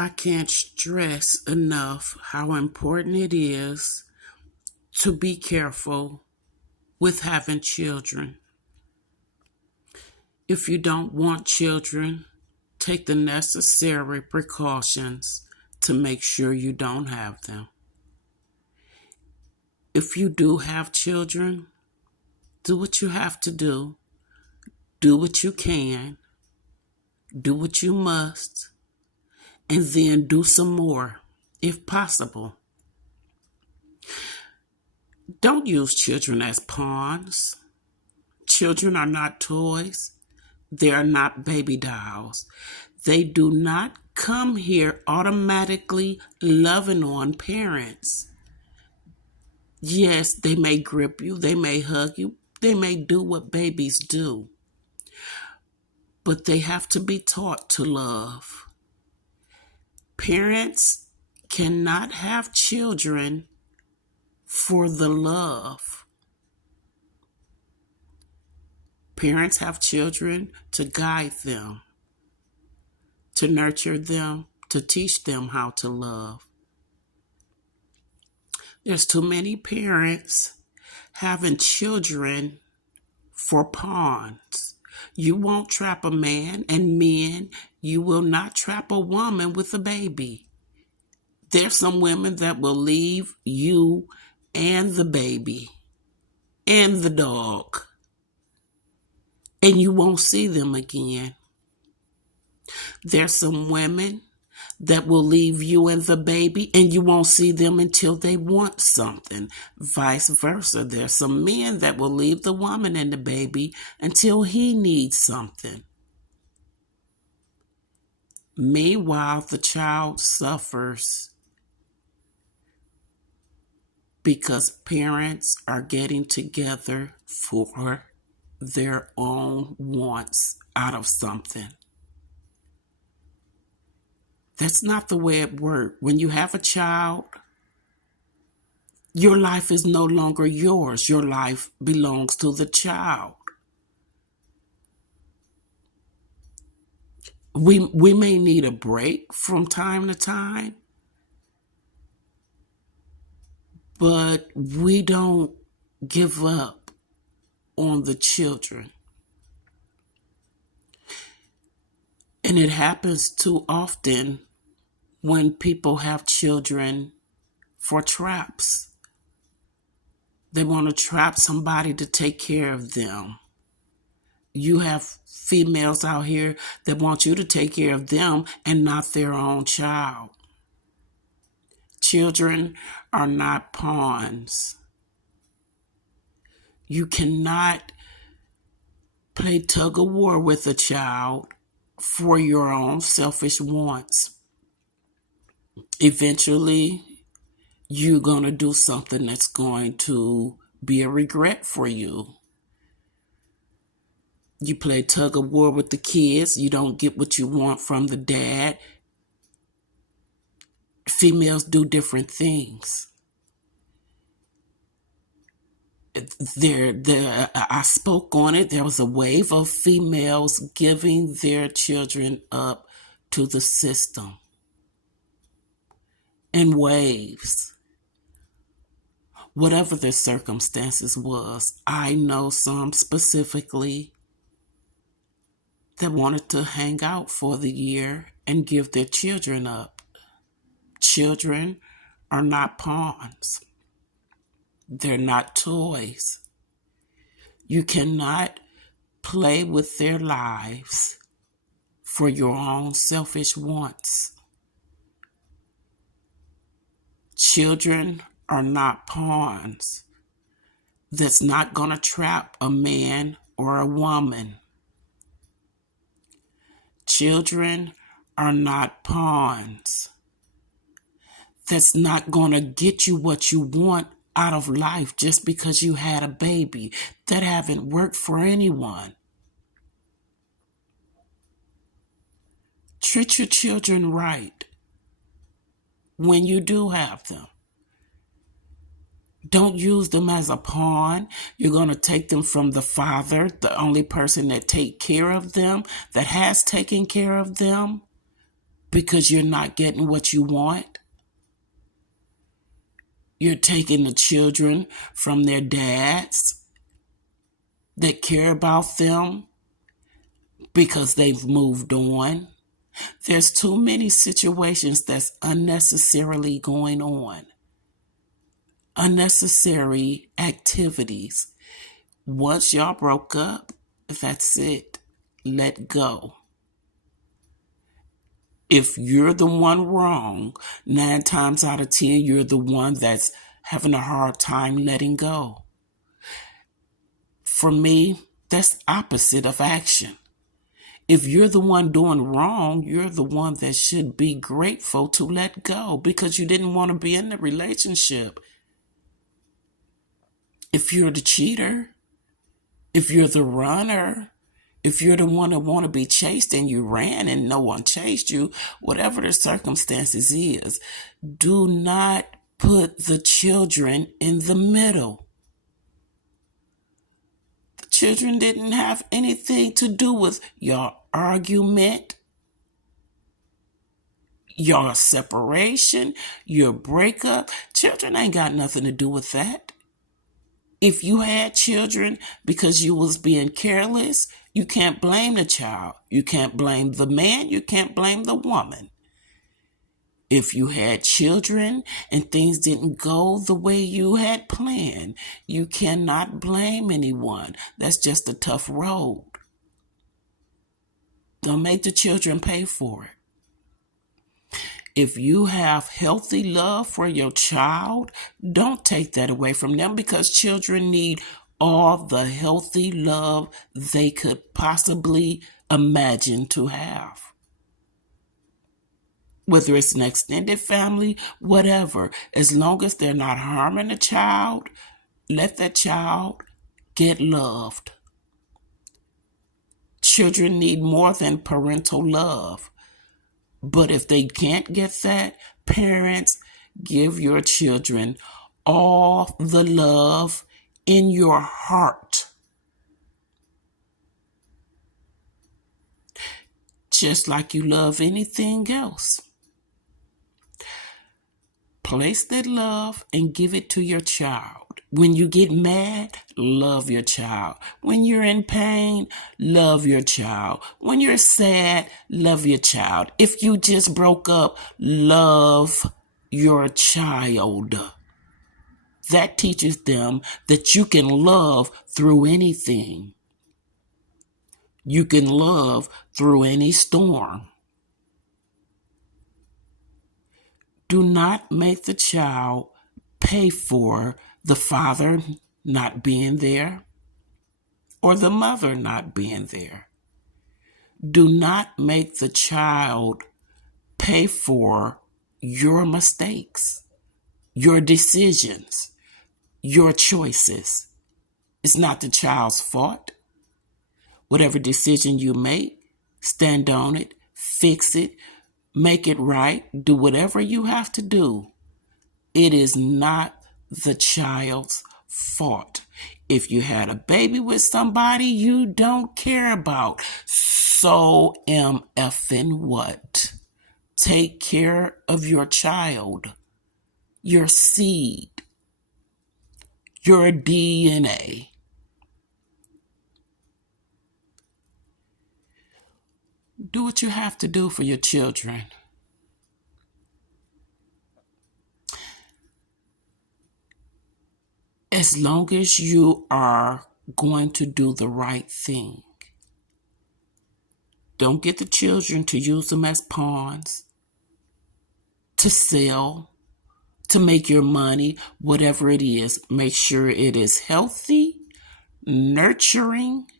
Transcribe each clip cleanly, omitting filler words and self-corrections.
I can't stress enough how important it is to be careful with having children. If you don't want children, take the necessary precautions to make sure you don't have them. If you do have children, do what you have to do what you can, do what you must, and then do some more if possible. Don't use children as pawns. Children are not toys. They are not baby dolls. They do not come here automatically loving on parents. Yes, they may grip you, they may hug you, they may do what babies do, but they have to be taught to love. Parents cannot have children for the love. Parents have children to guide them, to nurture them, to teach them how to love. There's too many parents having children for pawns. You won't trap a man, and men, you will not trap a woman with a baby. There's some women that will leave you and the baby and the dog, and you won't see them again. There's some women that will leave you and the baby, and you won't see them until they want something. Vice versa. There's some men that will leave the woman and the baby until he needs something. Meanwhile, the child suffers because parents are getting together for their own wants out of something. That's not the way it works. When you have a child, your life is no longer yours. Your life belongs to the child. We may need a break from time to time, but we don't give up on the children. And it happens too often when people have children for traps. They want to trap somebody to take care of them. You have females out here that want you to take care of them and not their own child. Children are not pawns. You cannot play tug of war with a child for your own selfish wants. Eventually, you're going to do something that's going to be a regret for you. You play tug of war with the kids. You don't get what you want from the dad. Females do different things. I spoke on it. There was a wave of females giving their children up to the system. In waves. Whatever their circumstances was, I know some specifically that wanted to hang out for the year and give their children up. Children are not pawns. They're not toys. You cannot play with their lives for your own selfish wants. Children are not pawns that's not going to trap a man or a woman. Children are not pawns that's not going to get you what you want out of life just because you had a baby. That haven't worked for anyone. Treat your children right when you do have them. Don't use them as a pawn. You're going to take them from the father, the only person that take care of them, that has taken care of them. because you're not getting what you want. You're taking the children from their dads that care about them because they've moved on. There's too many situations that's unnecessarily going on. Unnecessary activities. Once y'all broke up, that's it. Let go. If you're the one wrong, 9 times out of 10, you're the one that's having a hard time letting go. For me, that's opposite of action. If you're the one doing wrong, you're the one that should be grateful to let go because you didn't want to be in the relationship. If you're the cheater, if you're the runner, if you're the one that want to be chased and you ran and no one chased you, whatever the circumstances is, do not put the children in the middle. The children didn't have anything to do with your argument, your separation, your breakup. Children ain't got nothing to do with that. If you had children because you was being careless, you can't blame the child. You can't blame the man. You can't blame the woman. If you had children and things didn't go the way you had planned, you cannot blame anyone. That's just a tough road. Don't make the children pay for it. If you have healthy love for your child, don't take that away from them because children need all the healthy love they could possibly imagine to have. Whether it's an extended family, whatever, as long as they're not harming the child, let that child get loved. Children need more than parental love. But if they can't get that, parents, give your children all the love in your heart. Just like you love anything else. Place that love and give it to your child. When you get mad, love your child. When you're in pain, love your child. When you're sad, love your child. If you just broke up, love your child. That teaches them that you can love through anything. You can love through any storm. Do not make the child pay for the father not being there or the mother not being there. Do not make the child pay for your mistakes, your decisions, your choices. It's not the child's fault. Whatever decision you make, stand on it, fix it, make it right, do whatever you have to do. It is not the child's fault. If you had a baby with somebody you don't care about, so effing what? Take care of your child, your seed, your DNA. Do what you have to do for your children. As long as you are going to do the right thing. Don't get the children to use them as pawns, to sell, to make your money, whatever it is. Make sure it is healthy, nurturing,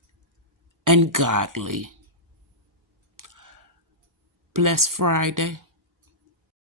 and godly. Blessed Friday.